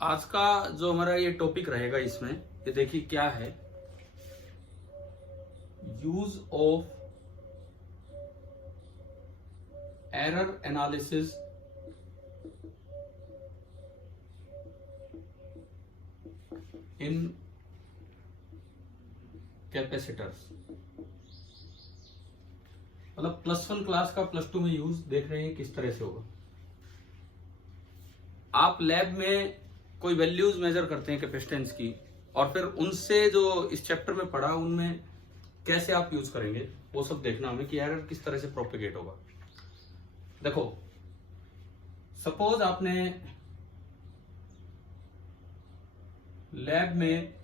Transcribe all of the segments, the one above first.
आज का जो हमारा ये टॉपिक रहेगा इसमें ये देखिए क्या है, use of error analysis in capacitors. मतलब +1 क्लास का +2 में यूज देख रहे हैं किस तरह से होगा। आप लैब में कोई वैल्यूज मेजर करते हैं कैपेसिटेंस की, और फिर उनसे जो इस चैप्टर में पढ़ा उनमें कैसे आप यूज करेंगे वो सब देखना हमें कि एरर किस तरह से प्रोपेगेट होगा। देखो, सपोज आपने लैब में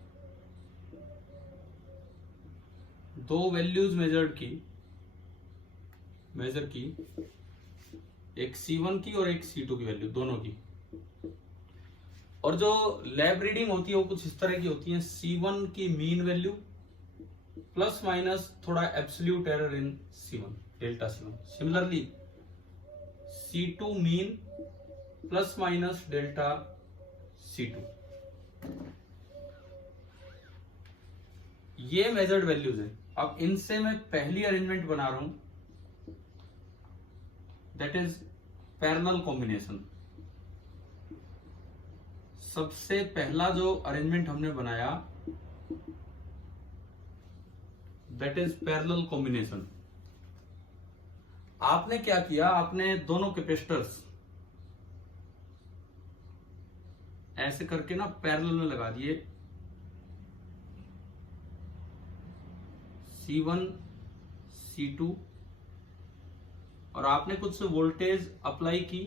दो वैल्यूज मेजर की, एक C1 की और एक C2 की वैल्यू दोनों की, और जो लैब रीडिंग होती है वो कुछ इस तरह की होती है। C1 की मीन वैल्यू प्लस माइनस थोड़ा absolute error in C1 delta C1। Similarly C2 mean plus minus delta C2। ये मेजर्ड वैल्यूज है। अब इनसे मैं पहली अरेंजमेंट बना रहा हूं, दैट इज पैरेलल कॉम्बिनेशन। सबसे पहला जो अरेंजमेंट हमने बनाया दैट इज पैरेलल कॉम्बिनेशन। आपने क्या किया, आपने दोनों कैपेसिटर्स ऐसे करके ना पैरेलल में लगा दिए, C1 C2, और आपने कुछ वोल्टेज अप्लाई की,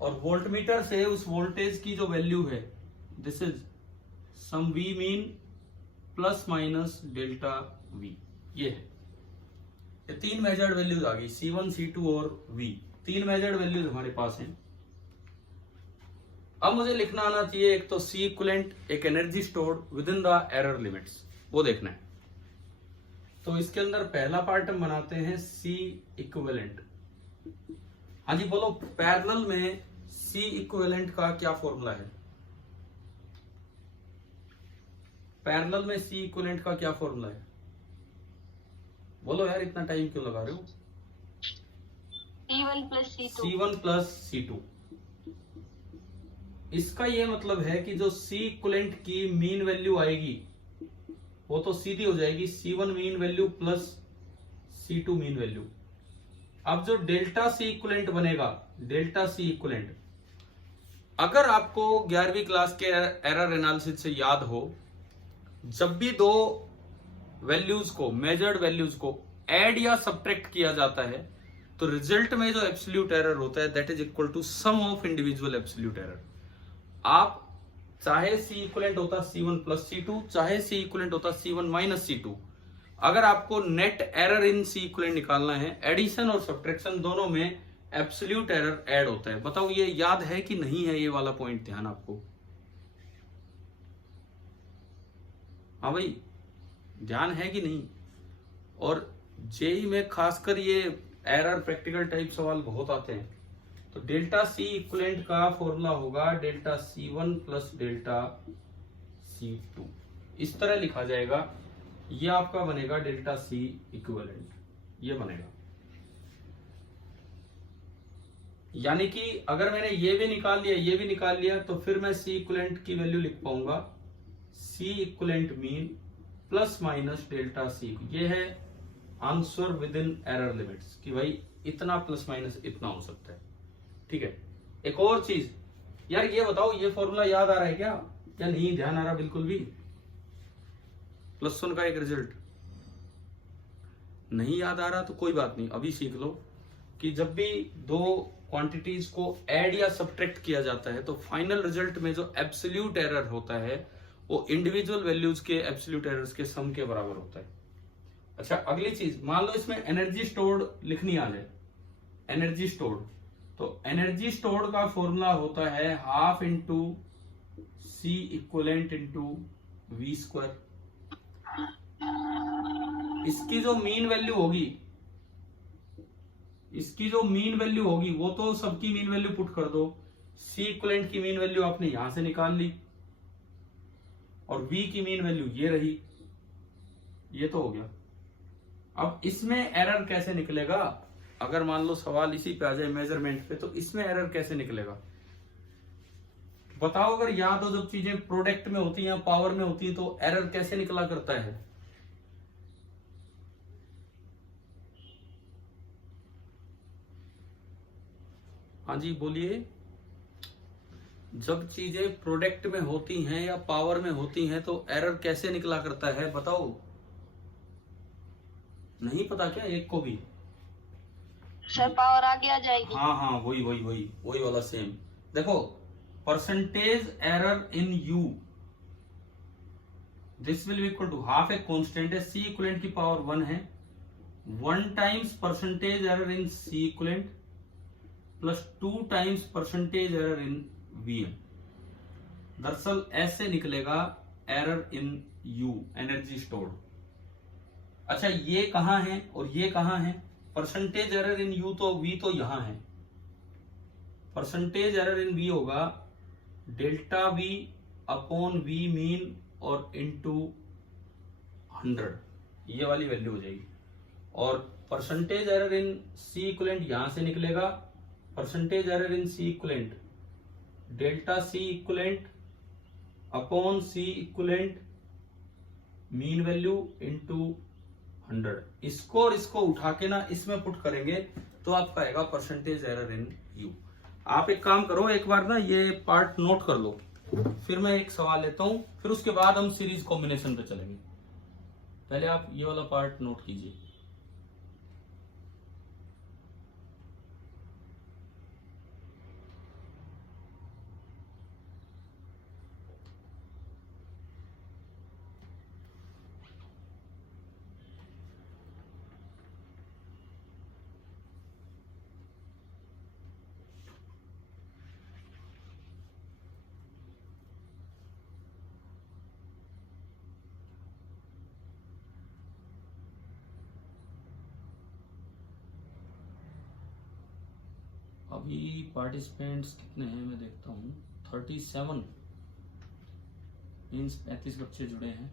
और वोल्टमीटर से उस वोल्टेज की जो वैल्यू है this is some V mean plus minus delta V, ये है। ये तीन मेजर्ड वैल्यूज आ गई, C1 C2 और V। तीन मेजर्ड वैल्यूज हमारे पास हैं। अब मुझे लिखना आना चाहिए एक तो C इक्विवेलेंट, एक energy stored with in the error limits, वो देखना है। तो इसके अंदर पहला पार्ट हम बनाते हैं C इक्विवेलेंट। हाँ जी बोलो, पैरेलल में C इक्विवेलेंट का क्या फॉर्मूला है? पैरेलल में C इक्विवेलेंट का क्या फॉर्मूला है? बोलो यार, इतना टाइम क्यों लगा रहे हो? C1 plus C2। इसका ये मतलब है कि जो C इक्विवेलेंट की मीन वैल्यू आएगी वो तो सीधी हो जाएगी C1 mean value plus C2 mean value. अब जो डेल्टा C इक्विवेलेंट बनेगा, डेल्टा C इक्विवेलेंट, अगर आपको 11वीं क्लास के एरर एनालिसिस से याद हो, जब भी दो वैल्यूज को, मेजर्ड वैल्यूज को ऐड या सब्ट्रैक्ट किया जाता है तो रिजल्ट में जो एब्सोल्यूट एरर होता है that is equal to sum of individual absolute error. आप चाहे C इक्विवेलेंट होता C1 प्लस C2, चाहे C इक्विवेलेंट होता C1 माइनस C2, अगर आपको net error in C equivalent निकालना है, एडिशन और सब्ट्रैक्शन दोनों में एब्सोल्यूट एरर ऐड होता है। बताओ ये याद है कि नहीं है? ये वाला पॉइंट ध्यान आपको, हाँ भाई ध्यान है कि नहीं? और जेई में खासकर ये एरर प्रैक्टिकल टाइप सवाल बहुत आते हैं। तो डेल्टा C इक्विवेलेंट का फॉर्मूला होगा delta C1 plus delta C2। इस तरह लिखा जाएगा। ये आपका बनेगा डेल्टा C इक्विवेलेंट, ये बनेगा। यानी कि अगर मैंने ये भी निकाल लिया, ये भी निकाल लिया, तो फिर मैं C इक्विवेलेंट की वैल्यू लिख पाऊंगा C equivalent mean plus minus delta C। ये है answer with in error limits कि भाई इतना प्लस माइनस इतना हो सकता है। ठीक है, एक और चीज यार, ये बताओ ये फॉर्मूला याद आ रहा है क्या या नहीं? ध्यान आ रहा बिल्कुल भी? +1 का एक रिजल्ट नहीं याद आ रहा तो कोई बात नहीं, अभी सीख लो कि जब भी दो क्वांटिटीज को ऐड या सब्ट्रैक्ट किया जाता है तो फाइनल रिजल्ट में जो एब्सोल्यूट एरर होता है वो इंडिविजुअल वैल्यूज के एब्सोल्यूट एरर्स के सम के बराबर होता है। अच्छा, अगली चीज, मान लो इसमें एनर्जी स्टोर्ड लिखनी आ जाए, एनर्जी स्टोर्ड, तो एनर्जी स्टोर्ड का फॉर्मूला होता है half into C equivalent into V square. इसकी जो मीन वैल्यू होगी, इसकी जो मीन वैल्यू होगी वो तो सबकी मीन वैल्यू पुट कर दो, सी इक्विवेलेंट की मीन वैल्यू आपने यहां से निकाल ली और V की मीन वैल्यू ये रही, ये तो हो गया। अब इसमें एरर कैसे निकलेगा? अगर मान लो सवाल इसी पे आ जाए मेजरमेंट पे, तो इसमें एरर कैसे निकलेगा बताओ। अगर या तो जब चीजें प्रोडक्ट में होती हैं, पावर में होती है, तो एरर कैसे निकला करता है? हाँ जी बोलिए। जब चीजें प्रोडक्ट में होती हैं या पावर में होती हैं तो एरर कैसे निकला करता है बताओ। नहीं पता क्या एक को भी? सर पावर आगे आ जाएगी। हाँ हाँ वही वही वही वही वाला सेम। देखो percentage error in U, this will be equal to half, एक कांस्टेंट है, सी इक्विवेलेंट की पावर 1 है, 1 times percentage error in C equivalent plus 2 times percentage error in VM. दरअसल ऐसे निकलेगा error in U, energy stored. अच्छा ये कहां है और ये कहां है? परसेंटेज एरर इन यू तो वी तो यहां है, परसेंटेज एरर इन वी होगा delta V upon we mean और इनटू 100, ये वाली वैल्यू हो जाएगी। और percentage error in C equivalent यहां से निकलेगा, percentage error in C equivalent delta C equivalent upon C equivalent mean value into 100। इसको और इसको उठा के ना इसमें पुट करेंगे तो आपका आएगा परसेंटेज एरर इन यू। आप एक काम करो, एक बार ना ये पार्ट नोट कर लो, फिर मैं एक सवाल लेता हूं, फिर उसके बाद हम सीरीज कॉम्बिनेशन पे चलेंगे। पहले आप ये वाला पार्ट नोट कीजिए। अभी पार्टिसिपेंट्स कितने हैं मैं देखता हूँ, 37 मीन्स 35 बच्चे जुड़े हैं।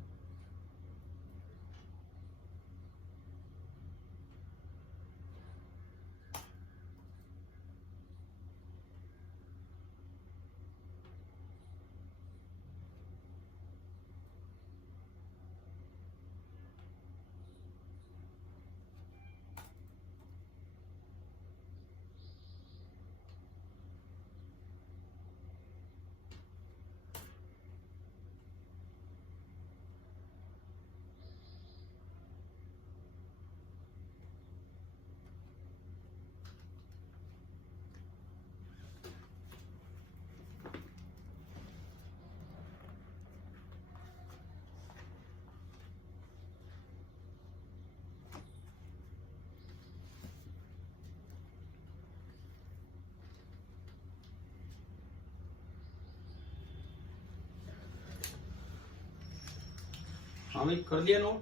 हाँ भाई कर लिया नोट?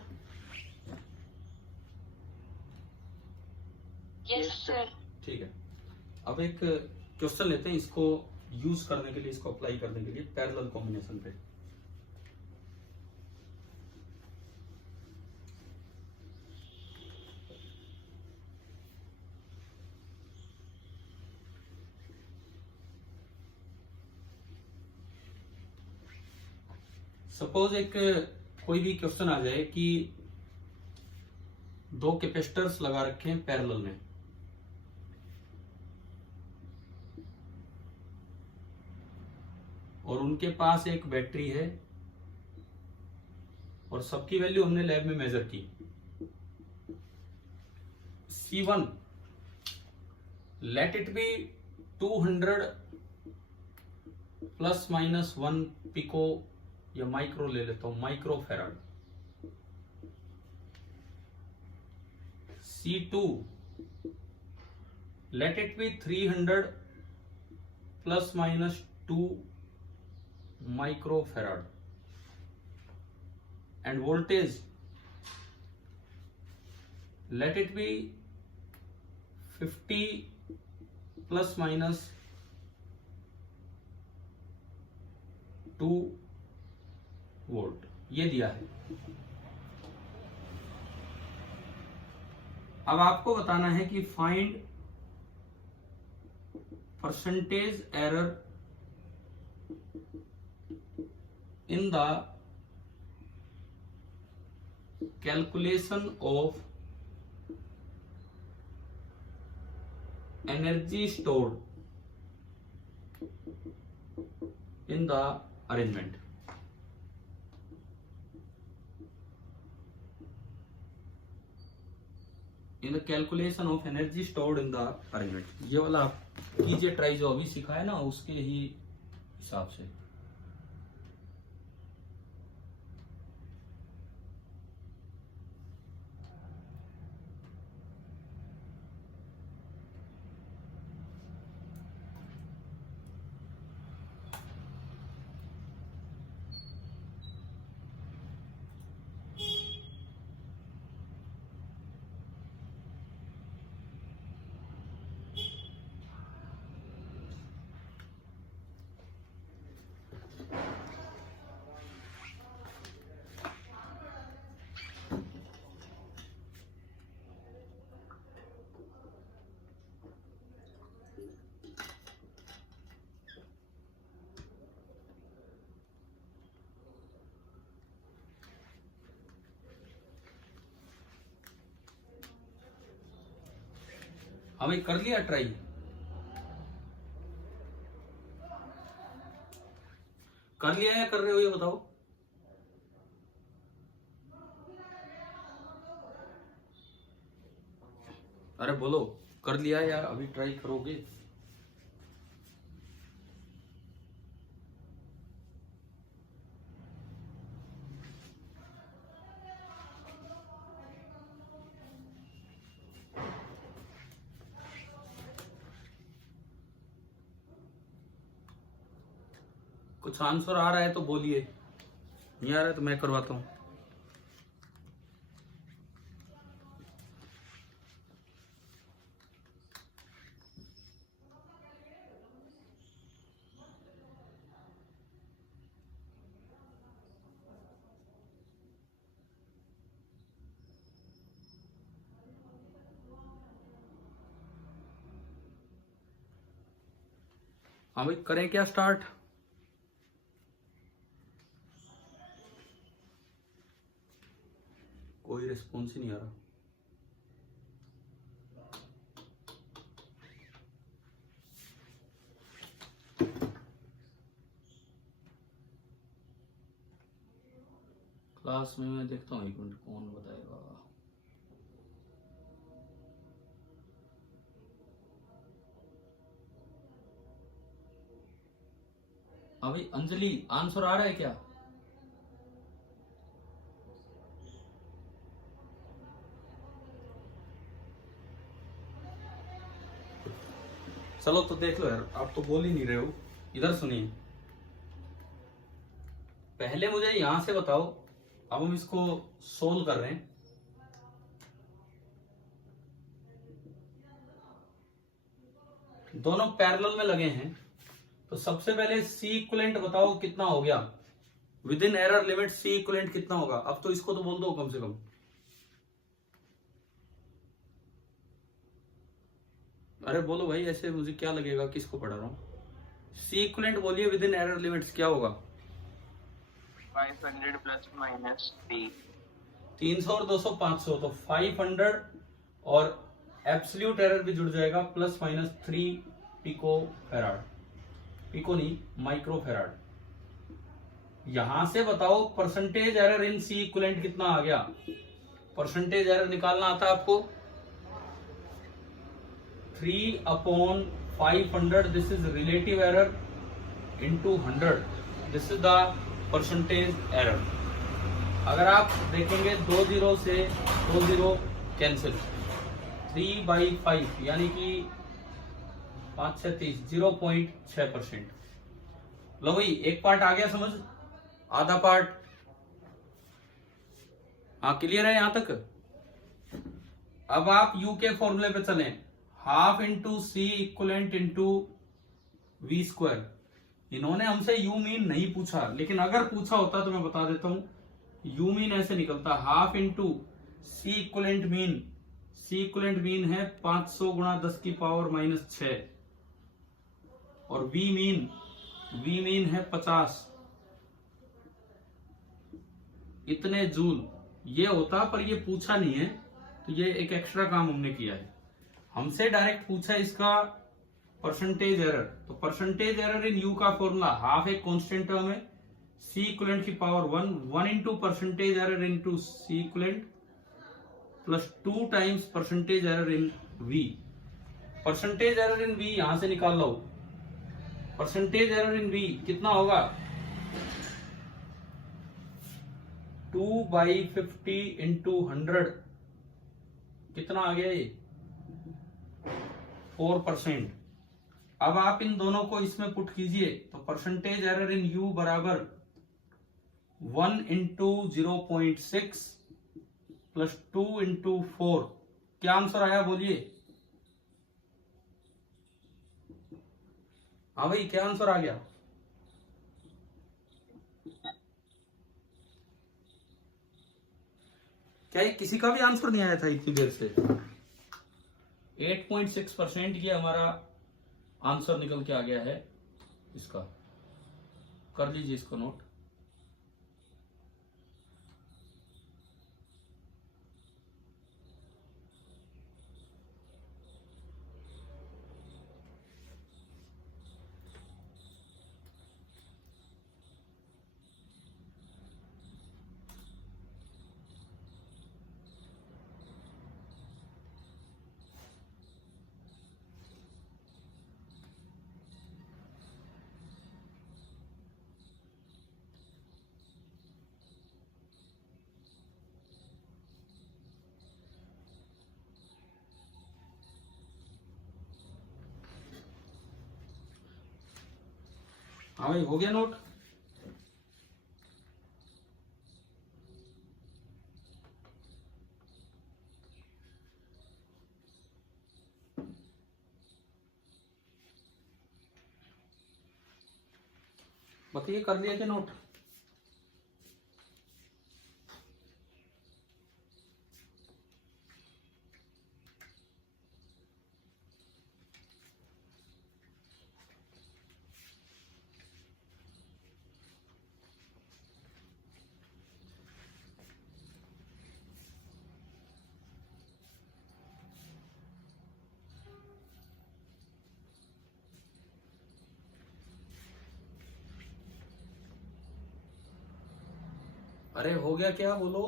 Yes sir. ठीक है, अब एक क्वेश्चन लेते हैं, इसको यूज करने के लिए, इसको अप्लाई करने के लिए पैरेलल कॉम्बिनेशन पे। सपोज एक कोई भी क्वेश्चन आ जाए कि दो कैपेसिटर्स लगा रखे हैं पैरेलल में, और उनके पास एक बैटरी है और सबकी वैल्यू हमने लैब में मेजर की। C1 let it be 200 plus minus 1 pico या माइक्रो ले लेता हूं, micro farad. C2 let it be 300 plus minus 2 microfarad, and voltage let it be 50 plus minus 2 volt ये दिया है। अब आपको बताना है कि find percentage error in the calculation of energy stored in the arrangement। in the calculation of energy stored in the arrangement। ये वाला आप कीजिए ट्राई, जो अभी सिखाया ना उसके ही हिसाब से। हमें कर लिया ट्राई, कर लिया या कर रहे हो ये बताओ। अरे बोलो, कर लिया या अभी ट्राई करोगे? कुछ आंसर आ रहा है तो बोलिए, नहीं आ रहा है तो मैं करवाता हूं। हाँ भाई, करें क्या स्टार्ट? कोई रिस्पॉन्स ही नहीं आ रहा। क्लास में मैं देखता हूँ, एक मिनट कौन बताएगा। अभी अंजलि आंसर आ रहा है क्या? चलो तो देख लो यार, आप तो बोल ही नहीं रहे हो। इधर सुनिए, पहले मुझे यहां से बताओ। अब हम इसको सोल्व कर रहे हैं। दोनों पैरेलल में लगे हैं, तो सबसे पहले सी इक्विवेलेंट बताओ कितना हो गया within error limit. C equivalent कितना होगा? अब तो इसको तो बोल दो कम से कम। अरे बोलो भाई, ऐसे मुझे क्या लगेगा किसको पढ़ा रहा हूं। सी इक्विवेलेंट बोलिए विद इन एरर लिमिट्स क्या होगा? 500 प्लस माइनस 3। 300 और 200 500, तो 500 और एब्सोल्यूट एरर भी जुड़ जाएगा, plus minus 3 pico farad. Pico नहीं, माइक्रो फेराड। यहां से बताओ percentage error in C equivalent कितना आ गया। परसेंटेज एरर निकालना आता है आपको। 3/500, this is relative error, into 100, this is the percentage error. अगर आप देखेंगे 2 जीरो से 2 जीरो कैंसिल, 3/5 यानी कि 5 से 30, 0.6%। लो भाई, एक पार्ट आ गया समझ, आधा पार्ट हाँ क्लियर है यहां तक। अब आप यू के फॉर्मूले पे चलें, half into C equivalent into V square. इन्होंने हमसे यू मीन नहीं पूछा, लेकिन अगर पूछा होता तो मैं बता देता हूं, यू मीन ऐसे निकलता half into C equivalent mean. सी इक्वलेंट मीन है 500 गुणा 10 की पावर -6, और वी मीन है 50 इतने जूल। ये होता, पर ये पूछा नहीं है, तो ये एक एक्स्ट्रा काम हमने किया है। हमसे डायरेक्ट पूछा इसका परसेंटेज एरर, तो परसेंटेज एरर इन यू का फॉर्मूला हाफ एक कांस्टेंट टर्म है, सी इक्वलेंट की power 1 into percentage error into C equivalent plus 2 times percentage error in V. Percentage error in V यहां से निकाल लो। परसेंटेज एरर इन वी कितना होगा, 2/50 इंटू 100 कितना आ गया ये, 4%। अब आप इन दोनों को इसमें पुट कीजिए, तो परसेंटेज एरर इन यू बराबर 1 इंटू 0.6 प्लस 2 इंटू 4। क्या आंसर आया बोलिए? हाँ भाई, क्या आंसर आ गया? क्या ये किसी का भी आंसर नहीं आया था इतनी देर से? 8.6% ये हमारा आंसर निकल के आ गया है इसका। कर लीजिए इसको नोट। हाँ भाई, हो गया नोट? बताइए, कर लिया क्या नोट? अरे हो गया क्या, बोलो?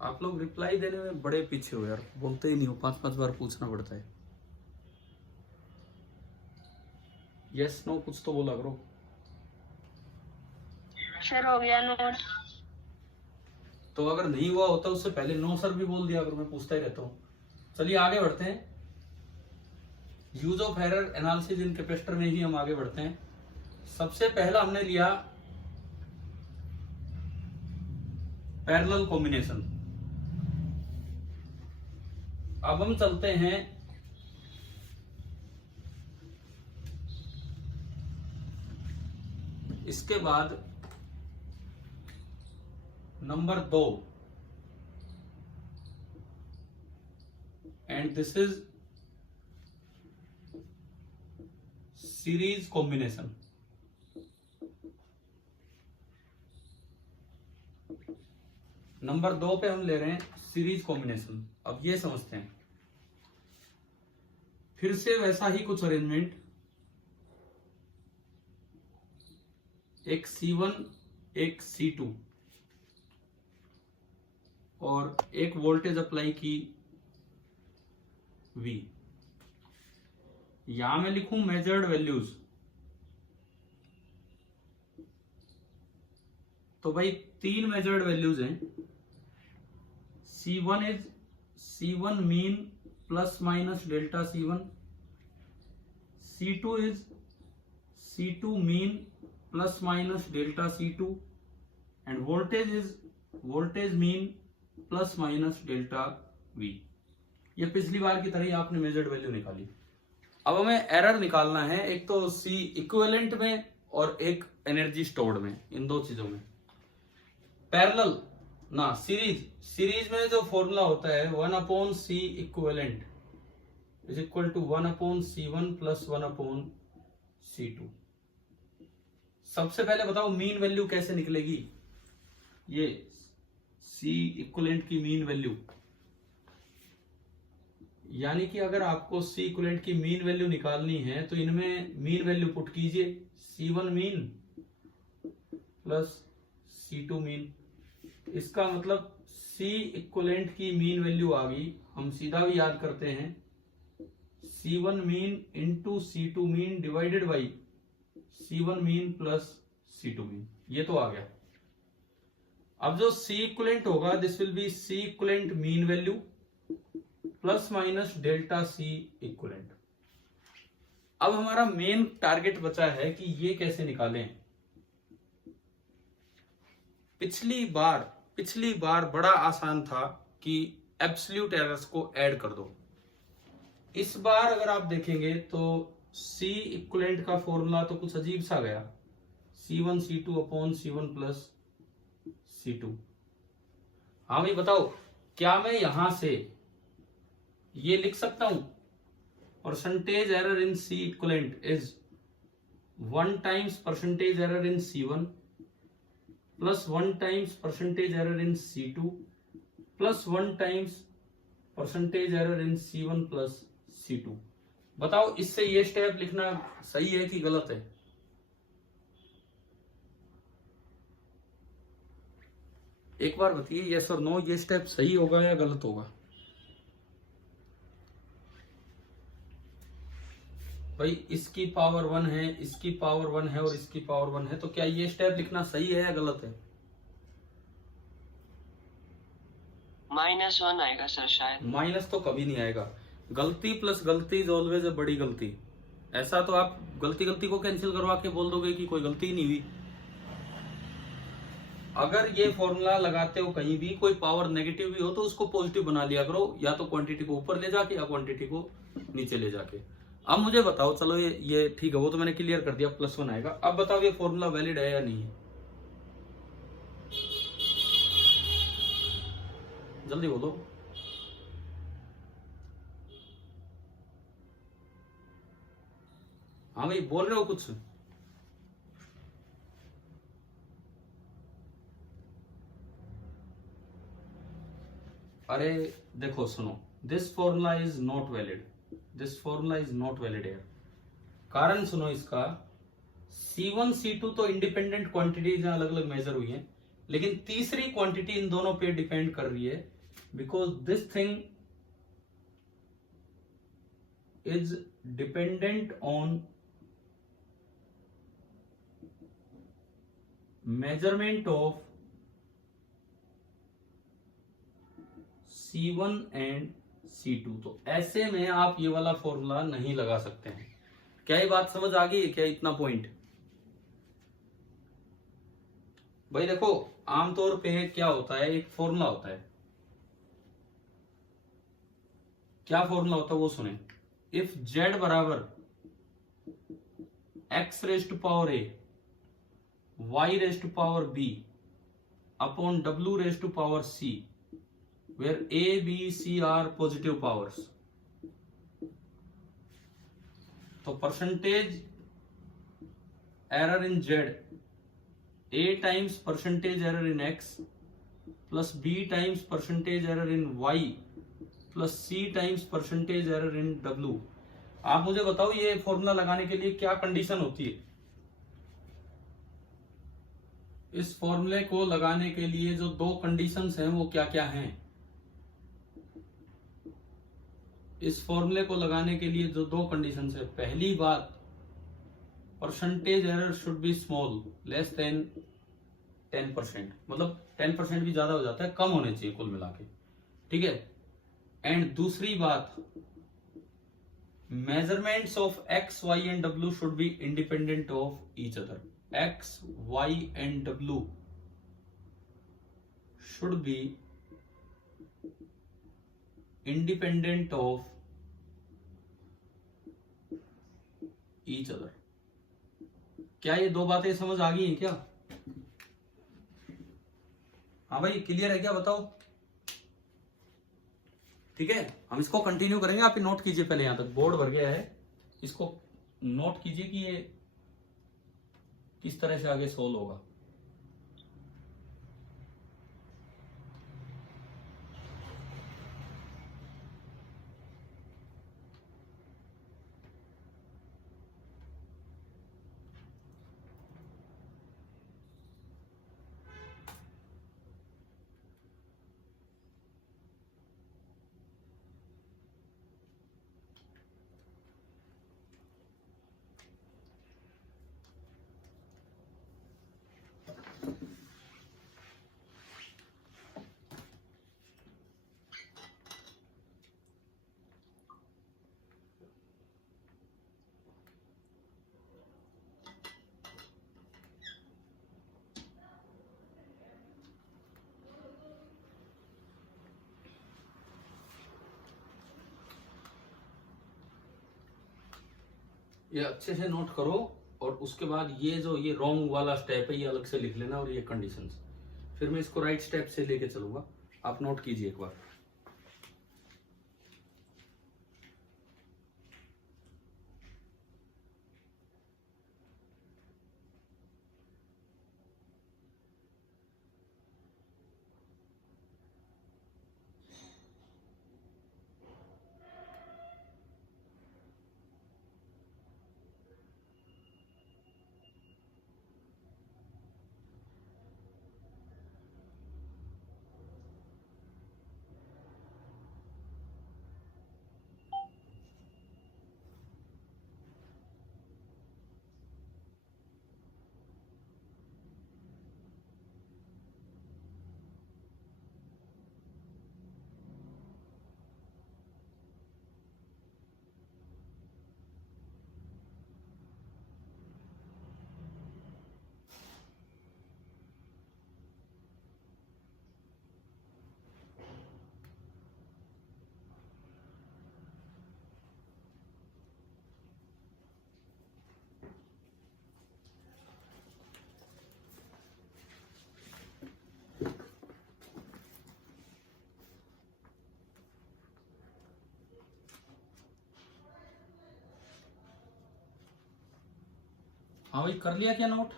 आप लोग रिप्लाई देने में बड़े पीछे हो यार, बोलते ही नहीं हो, 5-5 बार पूछना पड़ता है। यस नो कुछ तो बोला करो। सर हो गया नोट। तो अगर नहीं हुआ होता उससे पहले नो सर भी बोल दिया, अगर मैं पूछता ही रहता हूं। चलिए आगे बढ़ते हैं। Use of error analysis in capacitor में ही हम आगे बढ़ते हैं। सबसे पहला हमने लिया पैरेलल कॉम्बिनेशन। अब हम चलते हैं इसके बाद number 2, and this is series combination. Number 2 पे हम ले रहे हैं सीरीज कॉम्बिनेशन। अब ये समझते हैं, फिर से वैसा ही कुछ अरेंजमेंट, एक C1 एक C2 और एक वोल्टेज अप्लाई की V। यहां मैं लिखूं मेजर्ड वैल्यूज, तो भाई 3 मेजर्ड वैल्यूज हैं। C1 is C1 mean plus minus delta C1, C2 is C2 mean plus minus delta C2, end voltage is voltage mean plus minus delta we. ये पिछली बार की तरह ही आपने मेजर्ड वैल्यू निकाली। अब हमें एरर निकालना है, एक तो सी इक्विवेलेंट में और एक एनर्जी स्टोर्ड में, इन दो चीजों में। पैरेलल ना सीरीज में जो फॉर्मूला होता है 1/c equivalent is equal to 1/c1 plus 1/c2। सबसे पहले बताओ मीन वैल्यू कैसे निकलेगी? ये सी इक्विवेलेंट की मीन वैल्यू, यानी कि अगर आपको सी इक्विवेलेंट की मीन वैल्यू निकालनी है तो इनमें मीन वैल्यू पुट कीजिए, C1 mean plus C2 mean. इसका मतलब सी इक्विवेलेंट की मीन वैल्यू आ गई, हम सीधा भी याद करते हैं, C1 mean into C2 mean divided by C1 mean plus C2 mean. ये तो आ गया। अब जो सी इक्विवेलेंट होगा this will be C equivalent mean value plus minus delta C equivalent. अब हमारा मेन टारगेट बचा है कि ये कैसे निकालें। पिछली बार बड़ा आसान था कि एब्सोल्यूट एरर्स को ऐड कर दो। इस बार अगर आप देखेंगे तो सी इक्विवेलेंट का फॉर्मूला तो कुछ अजीब सा गया, C1 C2 upon C1 plus C2। हाँ भाई बताओ, क्या मैं यहां से ये लिख सकता हूं, percentage error in C equivalent is 1 times percentage error in C1 plus 1 times percentage error in C2 plus 1 times percentage error in C1 plus C2। बताओ इससे ये स्टेप लिखना सही है कि गलत है? एक बार बताइए यस और नो, ये स्टेप सही होगा या गलत होगा? भाई इसकी पावर 1 है, इसकी पावर 1 है और इसकी पावर 1 है, तो क्या ये स्टेप लिखना सही है या गलत है? -1 आएगा सर शायद। माइनस तो कभी नहीं आएगा। गलती प्लस गलती इज ऑलवेज अ बड़ी गलती। ऐसा तो आप गलती को कैंसिल करवा के बोल दोगे कि कोई गलती नहीं हुई। अगर ये फॉर्मूला लगाते हो कहीं भी कोई पावर नेगेटिव भी हो तो उसको पॉजिटिव बना लिया करो, या तो क्वांटिटी को ऊपर ले जाके या क्वांटिटी को नीचे ले जाके। अब मुझे बताओ, चलो ये ठीक है, वो तो मैंने क्लियर कर दिया, +1 आएगा। अब बताओ ये फॉर्मूला वैलिड है या नहीं है? जल्दी बोलो। हाँ भाई बोल रहे हो कुछ? अरे देखो सुनो, this formula is not valid, this formula is not valid है। कारण सुनो इसका, C1 C2 तो इंडिपेंडेंट क्वांटिटीज अलग अलग मेजर हुई हैं, लेकिन तीसरी क्वांटिटी इन दोनों पे डिपेंड कर रही है, because this thing is dependent on measurement of C1 and C2। तो ऐसे में आप ये वाला फॉर्मूला नहीं लगा सकते हैं। क्या ये बात समझ आ गई है क्या, इतना पॉइंट? भाई देखो आमतौर पे क्या होता है, एक फॉर्मूला होता है, क्या फॉर्मूला होता है वो सुने। इफ Z बराबर x raise to power a y raise to power b upon w raise to power c where a b c are positive powers, तो percentage error in Z a times percentage error in x plus b times percentage error in y plus c times percentage error in w। आप मुझे बताओ ये formula लगाने के लिए क्या condition होती है? इस फॉर्मूले को लगाने के लिए जो दो कंडीशंस हैं वो क्या क्या हैं? इस फॉर्मूले को लगाने के लिए जो दो कंडीशंस है, पहली बात percentage error should be small, less than 10%, मतलब 10% भी ज्यादा हो जाता है, कम होने चाहिए कुल मिला के, ठीक है। एंड दूसरी बात, measurements of x, y and w should be independent of each other. x, y and w should be independent of each other। क्या ये दो बातें समझ आ गई हैं क्या? हाँ भाई, क्लियर है क्या? बताओ। ठीक है, हम इसको कंटिन्यू करेंगे। आप नोट कीजिए, पहले यहां तक बोर्ड भर गया है, इसको नोट कीजिए कि ये किस तरह से आगे सोल्व होगा। ये अच्छे से नोट करो, और उसके बाद ये जो ये रॉन्ग वाला स्टेप है ये अलग से लिख लेना, और ये कंडीशंस, फिर मैं इसको राइट स्टेप से लेके चलूंगा। आप नोट कीजिए एक बार। हाँ भाई, कर लिया क्या नोट?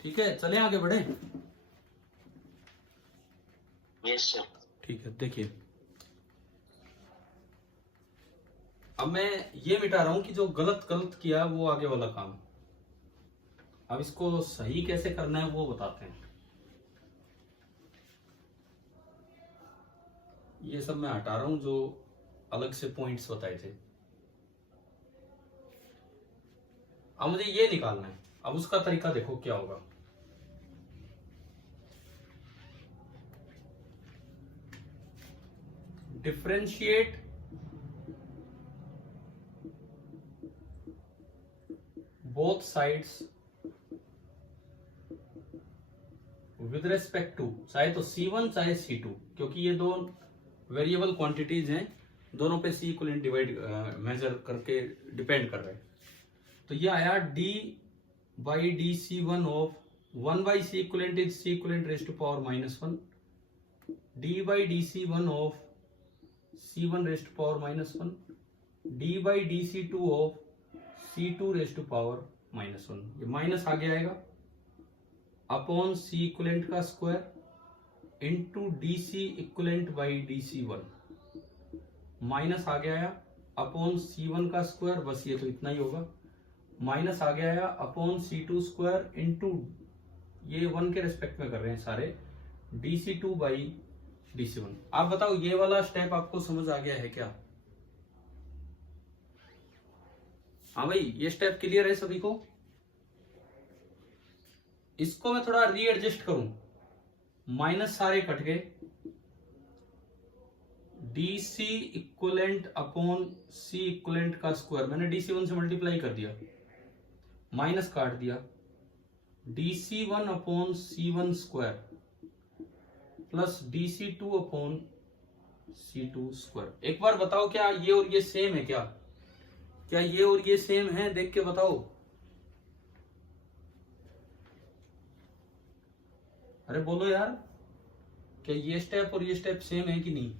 ठीक है, चले आगे बढ़े। Yes, sir. ठीक है, देखिए अब मैं ये मिटा रहा हूं कि जो गलत गलत किया वो आगे वाला काम। अब इसको सही कैसे करना है वो बताते हैं। ये सब मैं हटा रहा हूं जो अलग से पॉइंट्स बताए थे। अब मुझे ये निकालना है। अब उसका तरीका देखो क्या होगा। Differentiate both sides with respect to, चाहे तो C1 चाहे C2, क्योंकि ये दो वेरिएबल क्वांटिटीज हैं, दोनों पे C इक्विवेलेंट डिवाइड मेजर करके डिपेंड कर रहे हैं। तो ये आया d by D C one of 1 by C equivalent is C equivalent raise to power -1, d by D C one of C1 raise to power -1, d by D C two of C2 raise to power -1। ये minus आगे आएगा upon C equivalent का square into D C equivalent by D C one, minus आगे आया upon C1 का square, बस ये तो इतना ही होगा, माइनस आगे आया अपॉन C2 स्क्वायर इंटू, ये 1 के रेस्पेक्ट में कर रहे हैं सारे, DC2 बाई DC1। आप बताओ ये वाला स्टेप आपको समझ आ गया है क्या? हाँ भाई, ये स्टेप क्लियर है सभी को? इसको मैं थोड़ा रीएडजस्ट करूं, माइनस सारे कट गए, D C equivalent upon C equivalent का स्क्वायर, मैंने डी सी वन से मल्टीप्लाई कर दिया, माइनस काट दिया, D C one upon C one square plus D C two upon C two square. एक बार बताओ क्या ये और ये सेम है? क्या ये और ये सेम है? देख के बताओ। अरे बोलो यार, क्या ये स्टेप और ये स्टेप सेम है कि नहीं?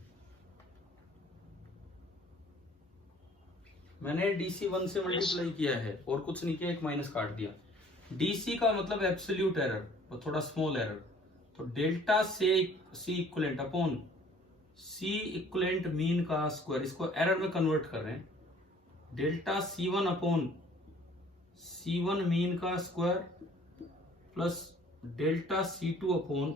मैंने डीसी वन से मल्टीप्लाई किया है और कुछ नहीं किया, एक माइनस काट दिया। डीसी का मतलब एब्सोल्यूट एरर और थोड़ा स्मॉल एरर, तो डेल्टा से C equivalent upon C equivalent mean का स्क्वायर, इसको एरर में कन्वर्ट कर रहे हैं। Delta C one upon C one mean का square plus delta C two upon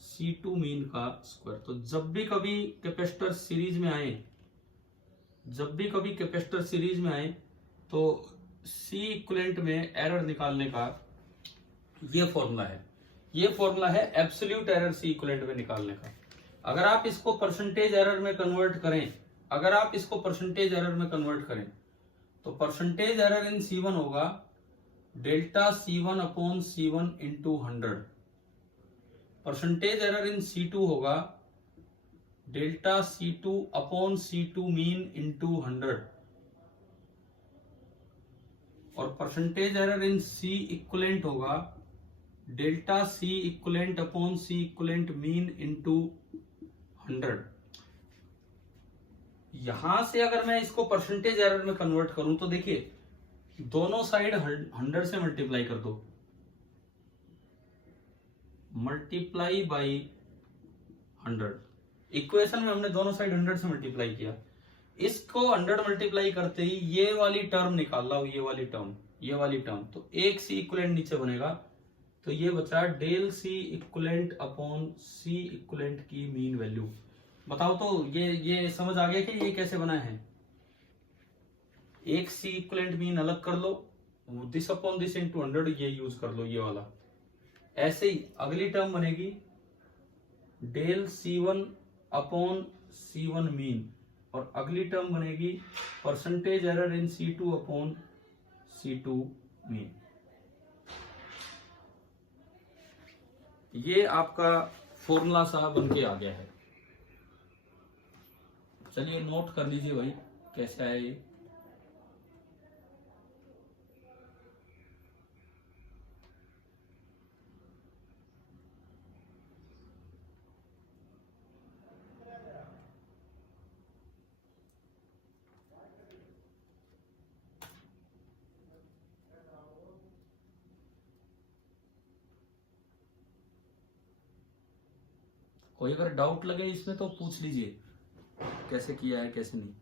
C two mean का स्क्वायर। तो जब भी कभी कैपेसिटर सीरीज में आए, तो सी इक्वलेंट में एरर निकालने का ये फॉर्मूला है। ये फॉर्मूला है एब्सोल्यूट एरर सी इक्वलेंट में निकालने का। अगर आप इसको परसेंटेज एरर में कन्वर्ट करें, तो percentage error in C one होगा delta C one upon C one into 100। Percentage error in C two होगा delta C two upon C two mean into 100। और percentage error in C equivalent होगा delta C equivalent upon C equivalent mean into 100। यहां से अगर मैं इसको percentage error में convert करूं तो देखिए, दोनों साइड 100 से मल्टीप्लाई कर दो, मल्टीप्लाई बाई 100। इक्वेशन में हमने दोनों साइड 100 से मल्टीप्लाई किया। इसको 100 मल्टीप्लाई करते ही ये वाली टर्म निकाल लो, ये वाली टर्म, तो एक सी इक्वलेंट नीचे बनेगा, तो ये बचा डेल सी इक्वलेंट अपॉन सी इक्वलेंट की मीन वैल्यू। बताओ तो ये समझ आ गया कि ये कैसे बना है? एक सी इक्वलेंट मीन अलग कर लो, दिस अपॉन दिस इंटू 100 ये यूज कर लो, ये वाला। ऐसे ही अगली टर्म बनेगी del C one upon C one mean, और अगली टर्म बनेगी percentage error in C two upon C two mean. ये आपका फॉर्मूला सा बन के आ गया है। चलिए नोट कर लीजिए भाई कैसे आया ये। कोई अगर डाउट लगे इसमें तो पूछ लीजिए कैसे किया है कैसे नहीं।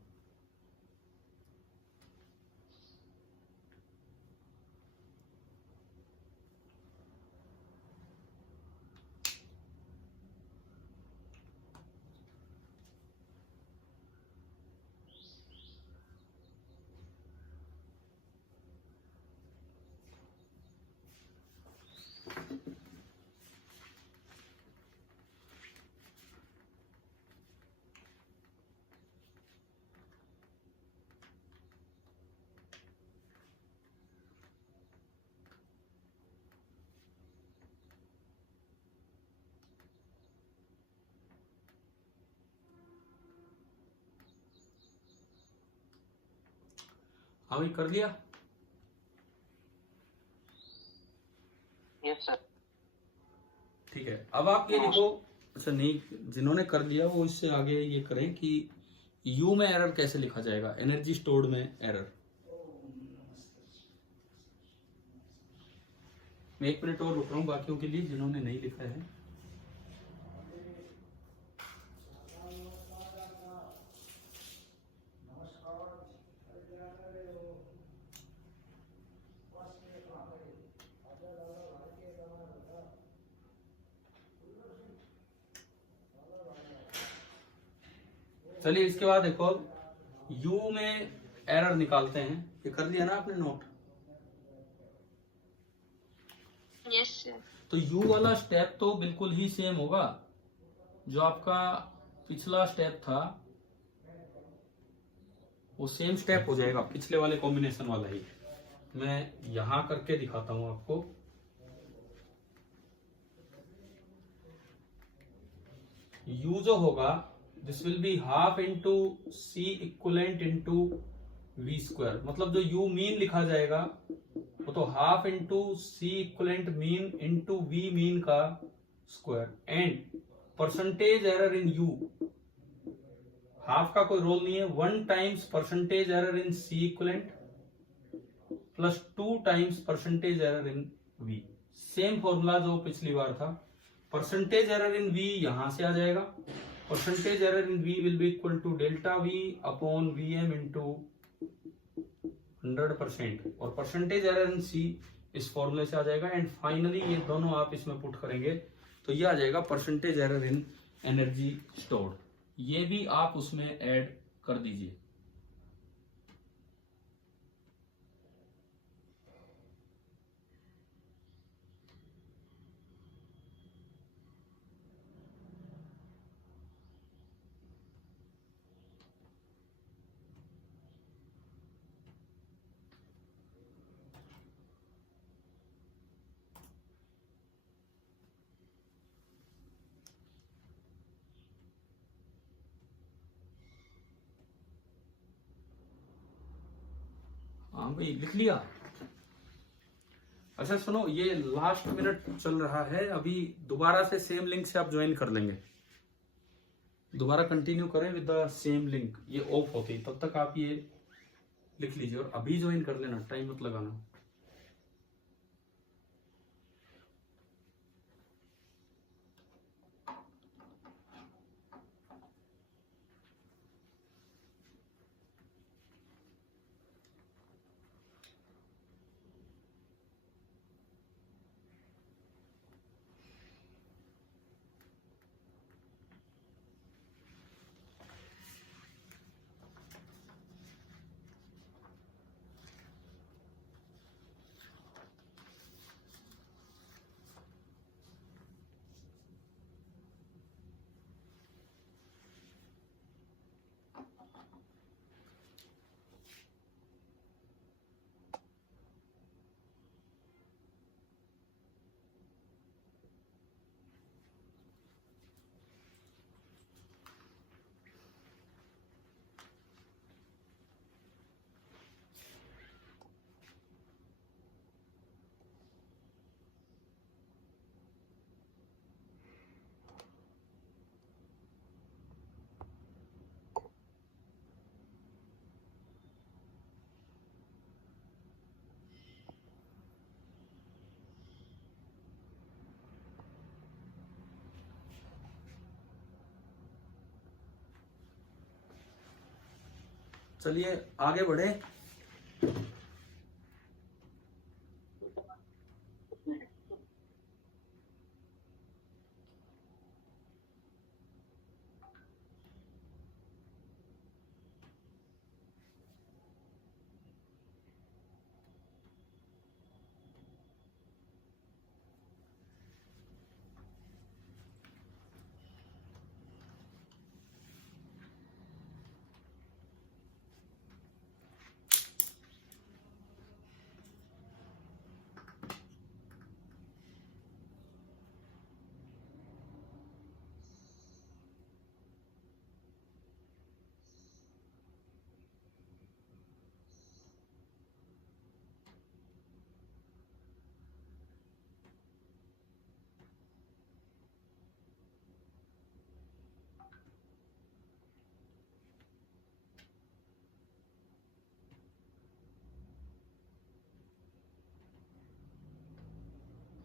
हाँ भाई कर लिया। Yes sir. ठीक है, अब आप ये लिखो। अच्छा नहीं, जिन्होंने कर लिया वो इससे आगे ये करें कि यू में एरर कैसे लिखा जाएगा, एनर्जी स्टोर्ड में एरर। मैं 1 मिनट और रुक रहा हूँ बाकियों के लिए जिन्होंने नहीं लिखा है। चलिए इसके बाद देखो, u में एरर निकालते हैं। ये कर लिया ना आपने नोट? Yes sir. तो u वाला स्टेप तो बिल्कुल ही सेम होगा जो आपका पिछला स्टेप था वो सेम स्टेप हो जाएगा, पिछले वाले कॉम्बिनेशन वाला ही। मैं यहां करके दिखाता हूं आपको। U जो होगा this will be half into C equivalent into V square, मतलब जो U मीन लिखा जाएगा वो तो half into C equivalent mean into V mean का square, and percentage error in U, half का कोई रोल नहीं है, 1 times percentage error in C equivalent plus 2 times percentage error in V। Same formula जो पिछली बार था, परसेंटेज एरर इन V यहां से आ जाएगा, percentage error in V will be equal to delta V upon VM into 100%, और percentage error इन C इस फॉर्मूले से आ जाएगा, एंड फाइनली ये दोनों आप इसमें पुट करेंगे तो ये आ जाएगा परसेंटेज एरर इन एनर्जी स्टोर्ड। ये भी आप उसमें ऐड कर दीजिए। हाँ भाई लिख लिया। अच्छा सुनो, ये लास्ट मिनट चल रहा है, अभी दोबारा से सेम लिंक से आप ज्वाइन कर लेंगे, दोबारा कंटिन्यू करें विद द सेम लिंक। ये ऑफ होती तब तक आप ये लिख लीजिए और अभी ज्वाइन कर लेना, टाइम मत लगाना। चलिए आगे बढ़े।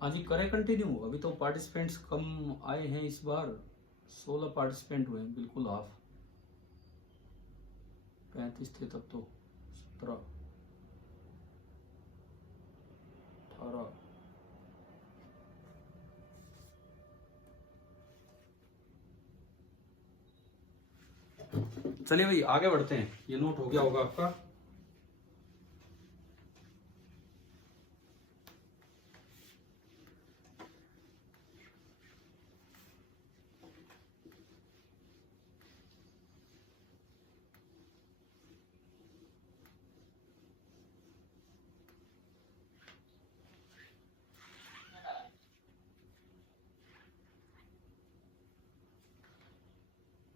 हाँ जी करें कंटिन्यू। अभी तो पार्टिसिपेंट्स कम आए हैं इस बार, 16 पार्टिसिपेंट हुए, बिल्कुल हाफ। 35 थे तब तो, 17, 18। चलिए भाई आगे बढ़ते हैं, ये नोट हो गया होगा आपका।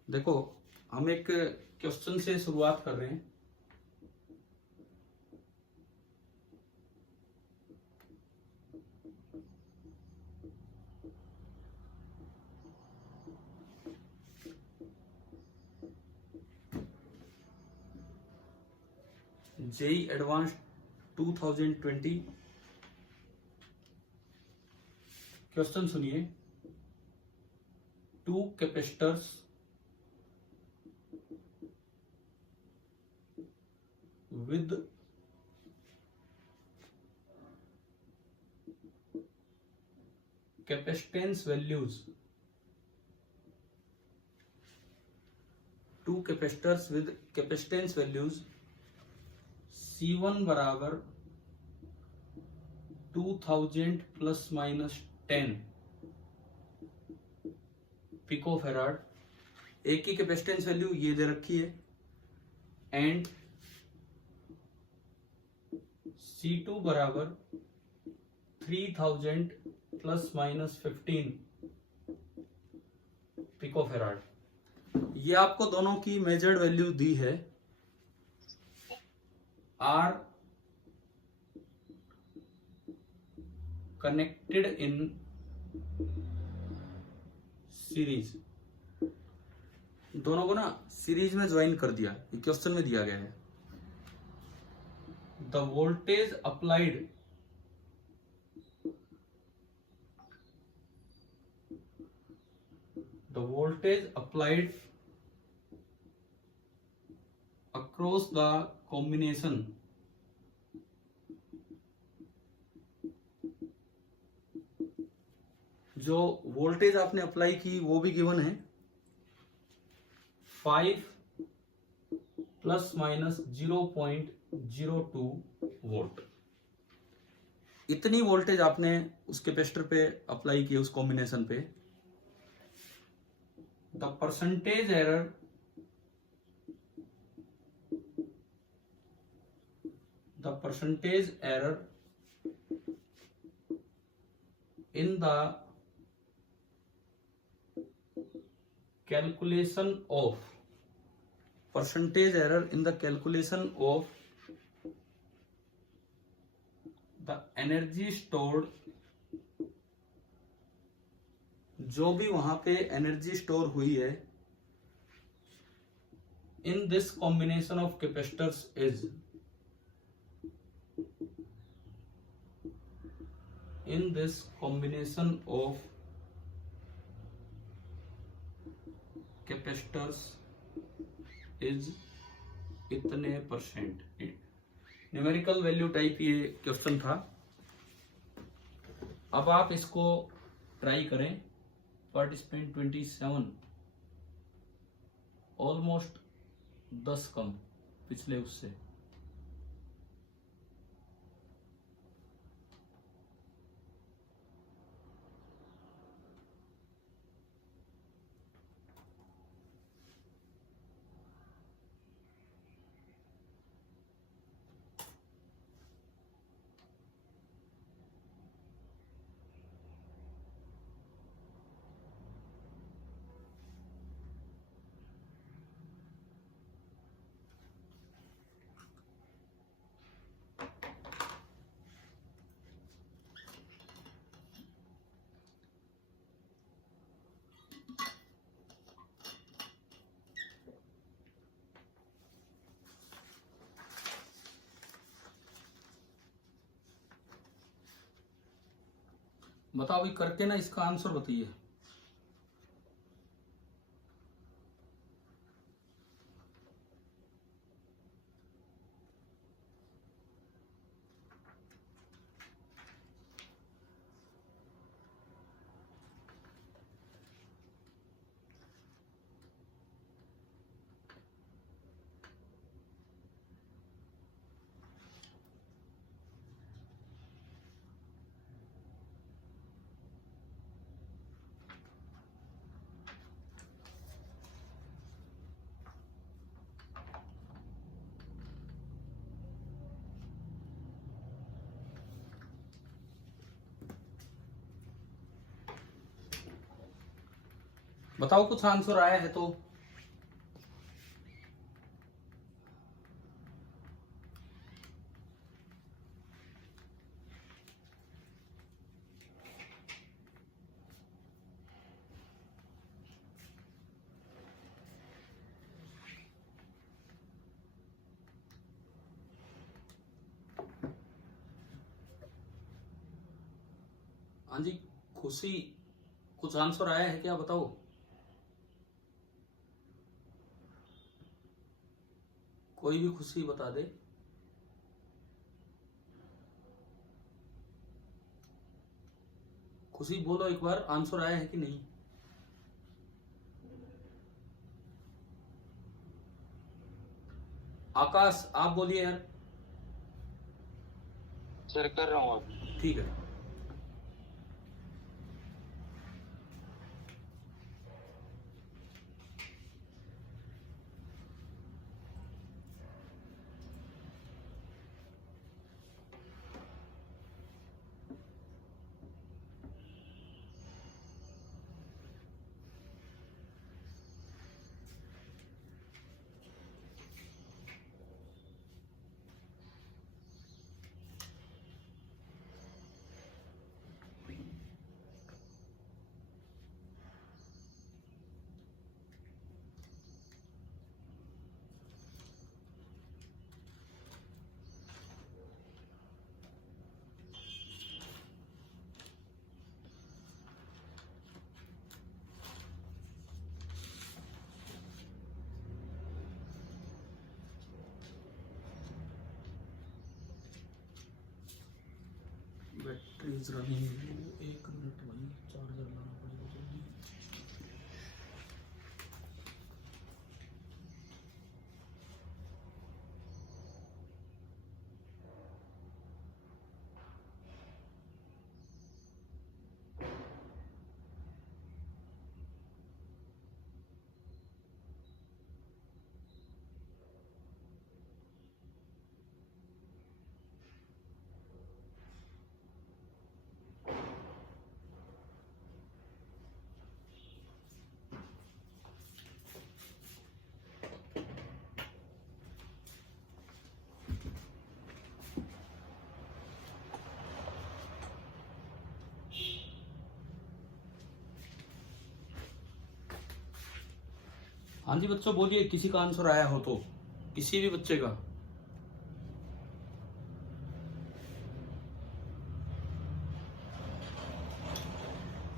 देखो हम एक क्वेश्चन से शुरुआत कर रहे हैं। जेई एडवांस 2020 क्वेश्चन सुनिए। 2 capacitors with capacitance values, 2 capacitors with capacitance values C1 बराबर 2000 प्लस माइनस 10 पिको फेराड, एक की कैपेसिटेंस वैल्यू ये दे रखी है, एंड C2 बराबर 3000 प्लस माइनस 15 पिको फेराड। ये आपको दोनों की मेजर्ड वैल्यू दी है। आर कनेक्टेड इन सीरीज, दोनों को ना सीरीज में ज्वाइन कर दिया, ये क्वेश्चन में दिया गया है। The voltage applied across the combination जो वोल्टेज आपने अप्लाई की वो भी गिवन है, 5 प्लस माइनस 0.02 वोल्ट। इतनी वोल्टेज आपने उस कैपेसिटर पे अप्लाई की, उस कॉम्बिनेशन पे। The percentage error in the calculation of the energy stored, जो भी वहां पे एनर्जी स्टोर हुई है, in this combination of capacitors is, in this combination of capacitors is इतने परसेंट। न्यूमेरिकल वैल्यू टाइप ये क्वेश्चन था। अब आप इसको ट्राई करें। पार्टिसिपेंट 27, ऑलमोस्ट 10 कम पिछले उससे। बताओ ये करके ना इसका आंसर बताइए। बताओ कुछ आंसर आया है तो। हाँ जी खुशी, कुछ आंसर आया है क्या, बताओ। कोई भी खुशी बता दे। खुशी बोलो एक बार, आंसर आया है कि नहीं। आकाश आप बोलिए यार। सर कर रहा हूँ आप। ठीक है। बैटरी इज रनिंग, 1 मिनट भाई, चार्जर लाना पड़ेगा जल्दी। हाँ जी बच्चों बोलिए, किसी का आंसर आया हो तो, किसी भी बच्चे का।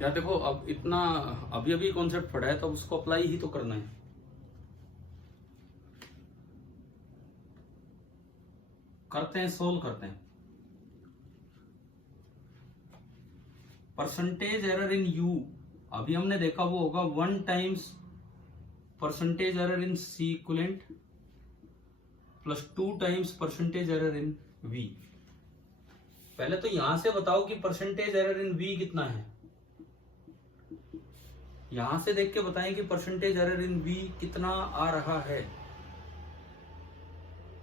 यार देखो अब इतना अभी अभी कॉन्सेप्ट पढ़ा है तो उसको अप्लाई ही तो करना है। करते हैं, सोल्व करते हैं। परसेंटेज एरर इन यू, अभी हमने देखा वो होगा 1 times percentage error in C equivalent plus 2 times percentage error in V. पहले तो यहां से बताओ कि परसेंटेज एरर इन वी कितना है। यहां से देख के बताएं कि परसेंटेज एरर इन वी कितना आ रहा है।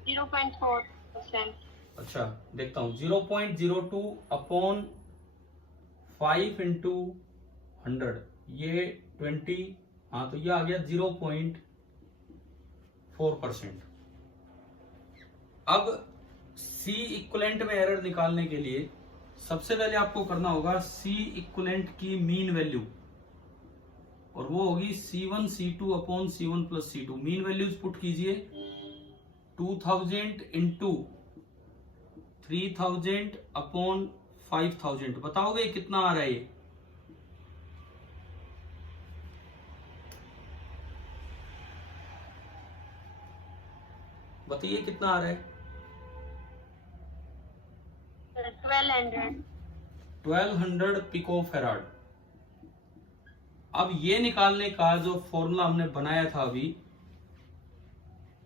0.4%। अच्छा देखता हूं, 0.02 अपॉन 5 इंटू 100, ये 20, हाँ तो ये आ गया 0.4%। अब सी इक्विवेलेंट में एरर निकालने के लिए सबसे पहले आपको करना होगा सी इक्विवेलेंट की मीन वैल्यू, और वो होगी C1 C2 upon C1 plus C2। Mean values put कीजिए, 2000 इंटू 3000 अपॉन 5000। बताओगे कितना आ रहा है ये। बताइए कितना आ रहा है। 1200 पिको फेराड। अब ये निकालने का जो फॉर्मूला हमने बनाया था अभी,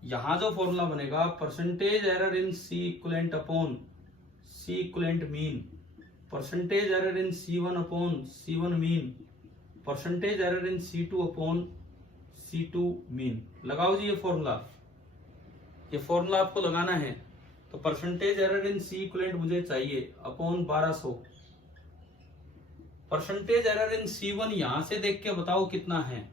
यहां जो फॉर्मूला बनेगा percentage error in C equivalent upon C equivalent mean, percentage error in C1 upon C1 mean, percentage error in C2 upon C2 mean. लगाओ जी ये फॉर्मूला आपको लगाना है। तो percentage error in C equivalent मुझे चाहिए upon 1200। Percentage error in C1 यहां से देख के बताओ कितना है।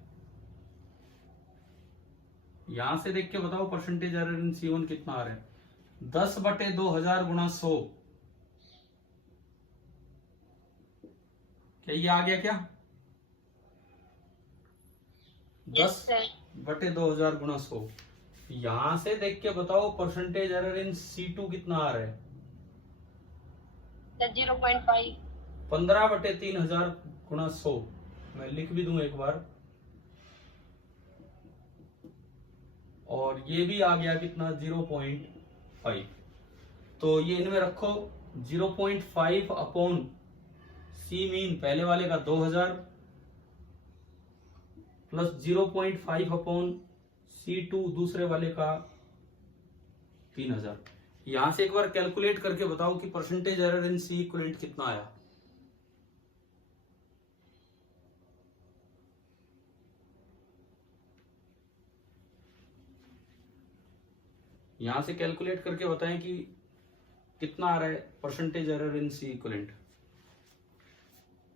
यहां से देख के बताओ परसेंटेज एरर इन C1 कितना आ रहा है। 10/2000 गुणा 100, क्या ये आ गया क्या। 10/2000 गुणा 100। यहां से देख के बताओ परसेंटेज एरर इन C2 कितना आ रहा है। 0.5। 15/3000 गुणा 100, मैं लिख भी दूं एक बार। और ये भी आ गया कितना, 0.5। तो ये इनमें रखो, 0.5 अपॉन सी मीन पहले वाले का 2000 प्लस 0.5 अपॉन C2 दूसरे वाले का 3000। यहां से एक बार कैलकुलेट करके बताओ कि percentage error in C equivalent कितना आया। यहां से कैलकुलेट करके बताएं कि कितना आ रहा है percentage error in C equivalent.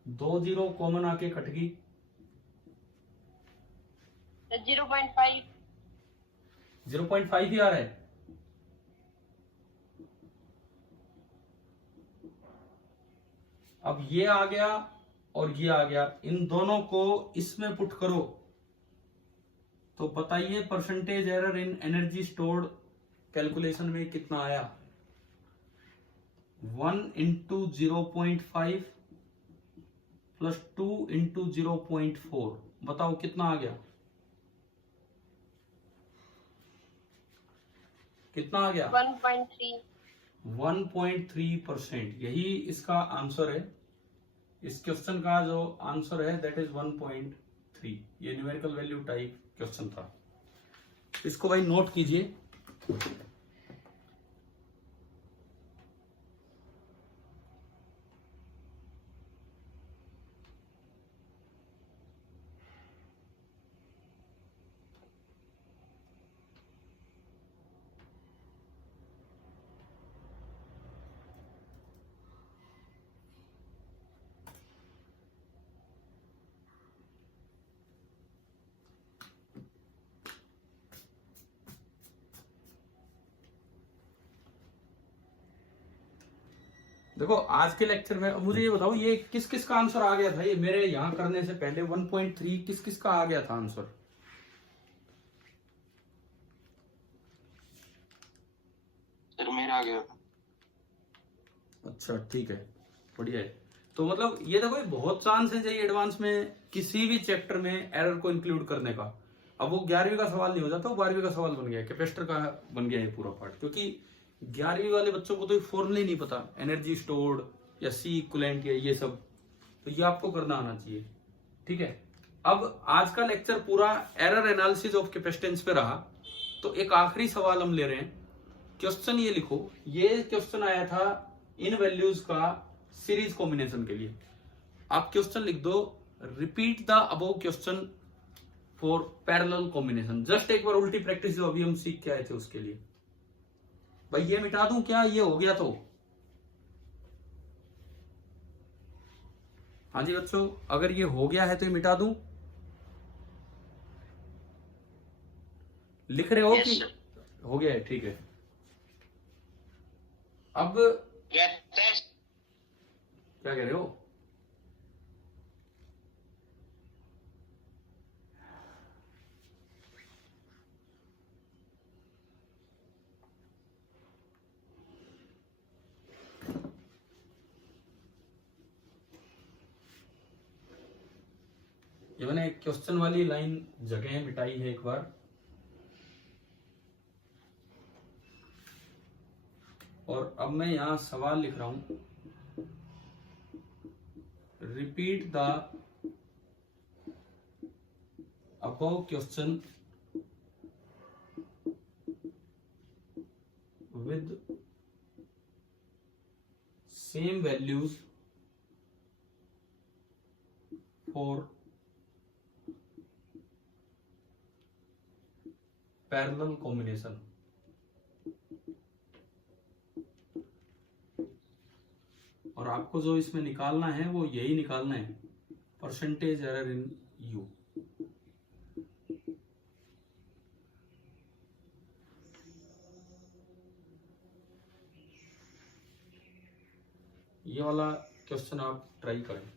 2 0 common आके कट गई, 0.5. 0.5 ही आ रहा है। अब ये आ गया और ये आ गया, इन दोनों को इसमें पुट करो तो बताइए परसेंटेज एरर इन एनर्जी स्टोर्ड कैलकुलेशन में कितना आया। 1 इंटू 0.5 प्लस 2 इंटू 0.4, बताओ कितना आ गया, कितना आ गया? 1.3. 1.3%, यही इसका आंसर है। इस क्वेश्चन का जो आंसर है दैट इज 1.3। ये न्यूमेरिकल वैल्यू टाइप क्वेश्चन था, इसको भाई नोट कीजिए। देखो आज के लेक्चर में, अब मुझे ये बताओ ये किस किस का आंसर आ गया था, ये मेरे यहां करने से पहले 1.3 किस किस का आ गया था आंसर? सर मेरा आ गया था। अच्छा ठीक है, बढ़िया है। तो मतलब ये देखो, ये बहुत चांस है ये एडवांस में किसी भी चैप्टर में एरर को इंक्लूड करने का। अब वो 11वीं का सवाल नहीं हो जाता, वो 12वीं का सवाल बन गया, कैपेसिटर का बन गया ये पूरा पार्ट। क्योंकि 11वीं वाले बच्चों को तो ये फॉर्मूला ही नहीं पता, एनर्जी स्टोर्ड या सी इक्विवेलेंट या ये सब, तो ये आपको करना आना चाहिए। ठीक है, अब आज का लेक्चर पूरा एरर एनालिसिस ऑफ कैपेसिटेंस पे रहा। तो एक आखिरी सवाल हम ले रहे हैं, क्वेश्चन ये लिखो, ये क्वेश्चन आया था इन वैल्यूज का सीरीज कॉम्बिनेशन के लिए। आप क्वेश्चन लिख दो, repeat the above question for parallel combination. Just एक बार उल्टी प्रैक्टिस जो अभी हम सीख के आए थे उसके लिए। भाई ये मिटा दूं क्या, ये हो गया तो? हाँ जी बच्चों, अगर ये हो गया है तो ये मिटा दूं? लिख रहे हो Yes, कि sir. हो गया है? ठीक है। अब Yes. क्या कह रहे हो? ये मैंने क्वेश्चन वाली लाइन जगह मिटाई है एक बार, और अब मैं यहां सवाल लिख रहा हूं, repeat the above question with same values for parallel combination। और आपको जो इसमें निकालना है वो यही निकालना है, परसेंटेज एरर इन यू। ये वाला क्वेश्चन आप ट्राई करें।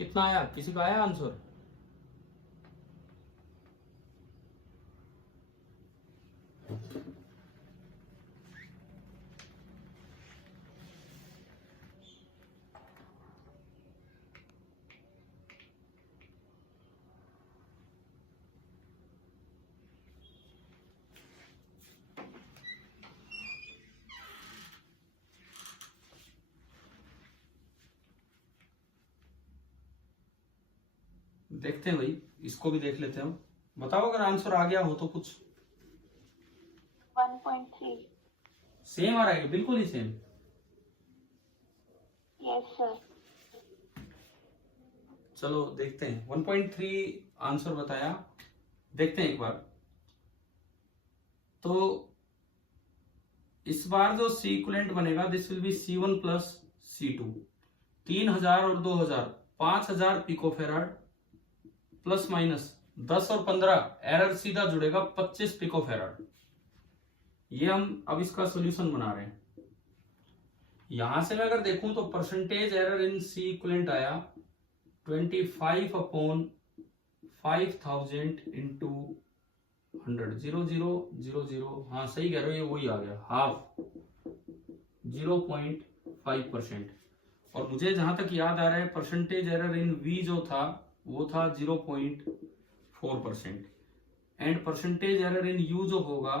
कितना आया, किसी का आया आंसर? देखते हैं भाई, इसको भी देख लेते हैं हम। बताओ अगर आंसर आ गया हो तो कुछ। 1.3। सेम आ रहा है, बिल्कुल ही सेम। Yes sir. चलो देखते हैं, 1.3 आंसर बताया। देखते हैं एक बार। तो इस बार जो सी इक्विवेलेंट बनेगा, this will B C1 plus C2। 3000 और 2000, 5000 पिकोफेराड प्लस माइनस 10 और 15, एरर सीधा जुड़ेगा 25 पिकोफेराड। ये हम अब इसका सॉल्यूशन बना रहे हैं। यहां से मैं अगर देखूं तो percentage error in C equivalent आया 25 अपॉन 5000 इंटू 100, 0000। हाँ सही कह रहे हो, ये वही आ गया, हाफ 0.5%। और मुझे जहां तक याद आ रहा है परसेंटेज एरर इन वी जो था वो था 0.4%। And percentage error in U जो होगा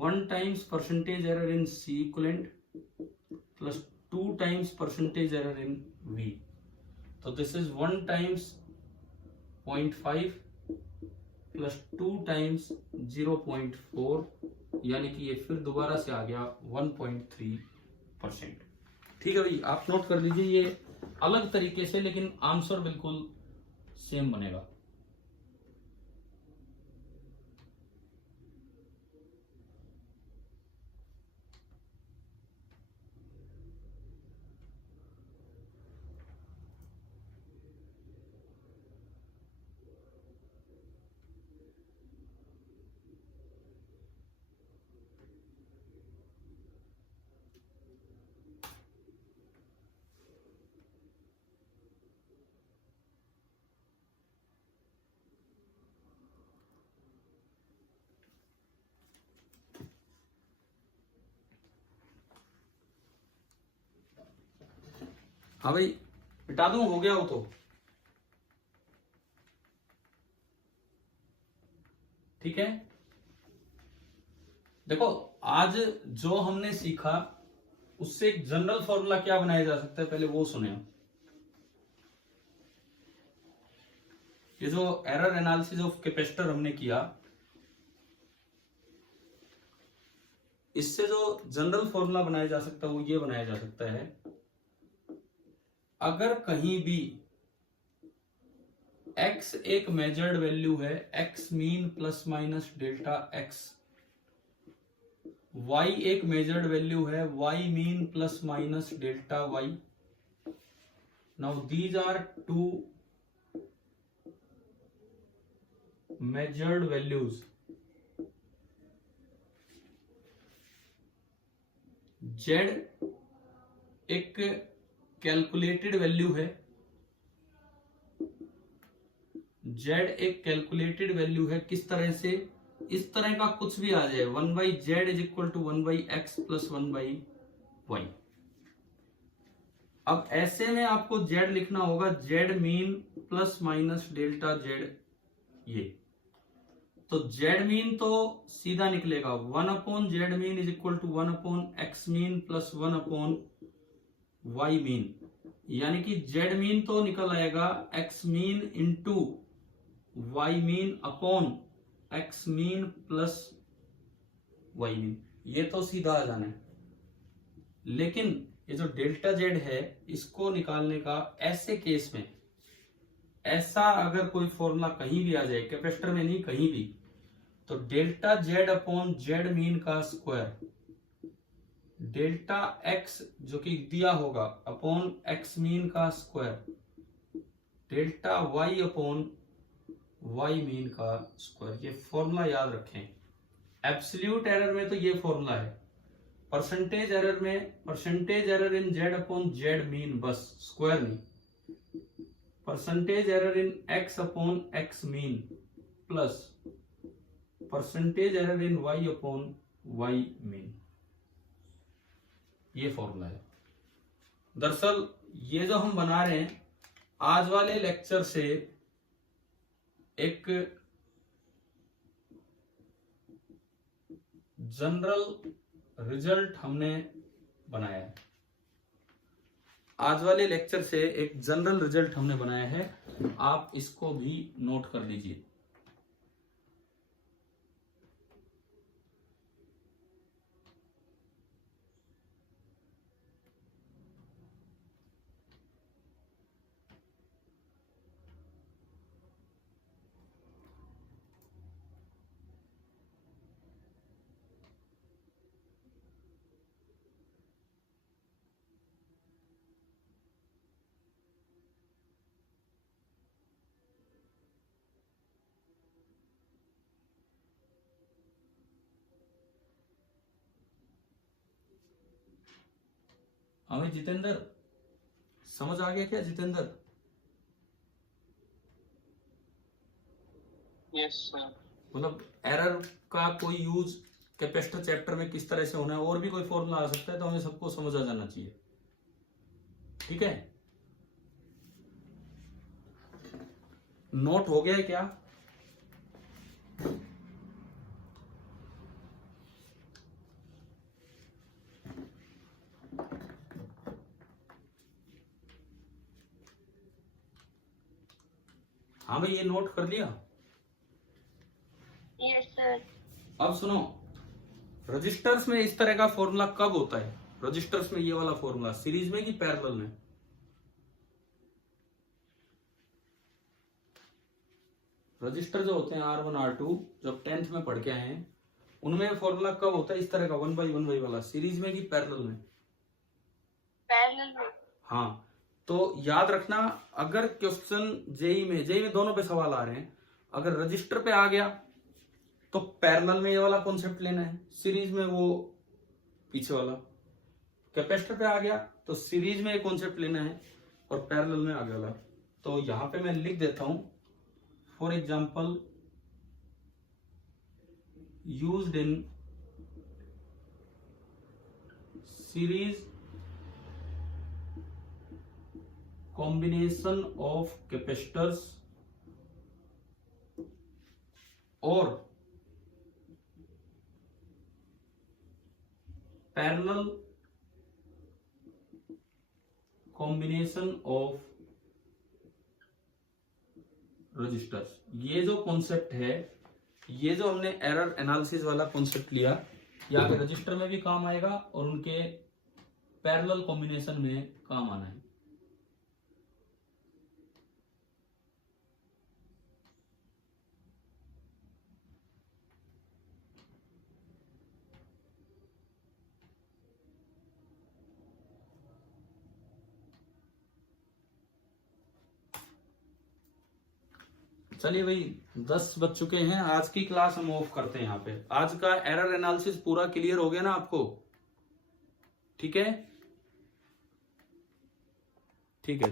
1 times percentage error in C equivalent plus 2 times percentage error in V. तो this is 1 times 0.5 plus 2 times 0.4, यानी कि ये फिर दोबारा से आ गया 1.3%। ठीक है भाई, आप नोट कर लीजिए, ये अलग तरीके से लेकिन आंसर बिल्कुल सेम बनेगा। हाँ भाई, मिटा दूं, हो गया हो तो ठीक है। देखो, आज जो हमने सीखा उससे एक जनरल फॉर्मूला क्या बनाया जा सकता है, पहले वो सुने। ये जो एरर एनालिसिस ऑफ कैपेसिटर हमने किया, इससे जो जनरल फॉर्मूला बनाया जा सकता है वो ये बनाया जा सकता है, अगर कहीं भी x एक मेजर्ड वैल्यू है, x mean plus minus delta x, y एक मेजर्ड वैल्यू है, y mean plus minus delta y। Now these are two measured values. z एक कैलकुलेटेड वैल्यू है, z एक कैलकुलेटेड वैल्यू है। किस तरह से? इस तरह का कुछ भी आ जाए, 1/z is equal to 1/x plus 1/y। अब ऐसे में आपको z लिखना होगा, z mean plus minus delta z। ये तो z मीन तो सीधा निकलेगा 1/z mean is equal to 1/x mean plus 1/y mean, यानी कि z मीन तो निकल आएगा x mean into y mean upon x mean plus y mean. ये तो सीधा आ जाना है। लेकिन ये जो डेल्टा z है, इसको निकालने का ऐसे केस में, ऐसा अगर कोई फॉर्मूला कहीं भी आ जाए, कैपेसिटर में नहीं कहीं भी, तो delta z upon z mean का स्क्वायर, डेल्टा x जो कि दिया होगा अपॉन x मीन का square, delta y upon y mean का स्क्वायर। ये फॉर्मूला याद रखें। एब्सोल्यूट एरर में तो ये फॉर्मूला है, परसेंटेज एरर में percentage error in z upon z mean, बस स्क्वायर नहीं। Percentage error in x upon x mean plus percentage error in y upon y mean, ये फॉर्मूला है। दरअसल ये जो हम बना रहे हैं आज वाले लेक्चर से एक जनरल रिजल्ट हमने बनाया है। आज वाले लेक्चर से एक जनरल रिजल्ट हमने बनाया है, आप इसको भी नोट कर लीजिए। हमें जितेंद्र समझ आ गया क्या जितेंद्र? Yes sir. मतलब एरर का कोई यूज कैपेसिटर चैप्टर में किस तरह से होना है, और भी कोई फॉर्मूला आ सकता है, तो हमें सबको समझ आ जाना चाहिए। ठीक है, नोट हो गया है क्या? हाँ भाई, ये नोट कर लिया? Yes sir. अब सुनो, रजिस्टर्स में इस तरह का फॉर्मूला कब होता है? रजिस्टर्स में ये वाला फॉर्मूला सीरीज में कि पैरेलल में? रजिस्टर जो होते हैं R1 R2, जब 10th में पढ़ के आए हैं, उनमें फॉर्मूला कब होता है इस तरह का 1/1 वाला, सीरीज में कि पैरेलल में? पैरेलल में। हाँ, तो याद रखना, अगर क्वेश्चन जेई में दोनों पे सवाल आ रहे हैं, अगर रजिस्टर पे आ गया तो पैरेलल में ये वाला कॉन्सेप्ट लेना है, सीरीज में वो पीछे वाला। कैपेसिटर पे आ गया तो सीरीज में ये कॉन्सेप्ट लेना है और पैरेलल में आगे वाला। तो यहां पे मैं लिख देता हूं, for example used in series combination of capacitors और parallel combination of resistors। ये जो कॉन्सेप्ट है, ये जो हमने एरर एनालिसिस वाला कॉन्सेप्ट लिया, ये आगे रजिस्टर में भी काम आएगा और उनके पैरेलल कॉम्बिनेशन में काम आना है। चलिए भाई, 10 बज चुके हैं, आज की क्लास हम ऑफ करते हैं यहाँ पे। आज का एरर एनालिसिस पूरा क्लियर हो गया ना आपको? ठीक है, ठीक है।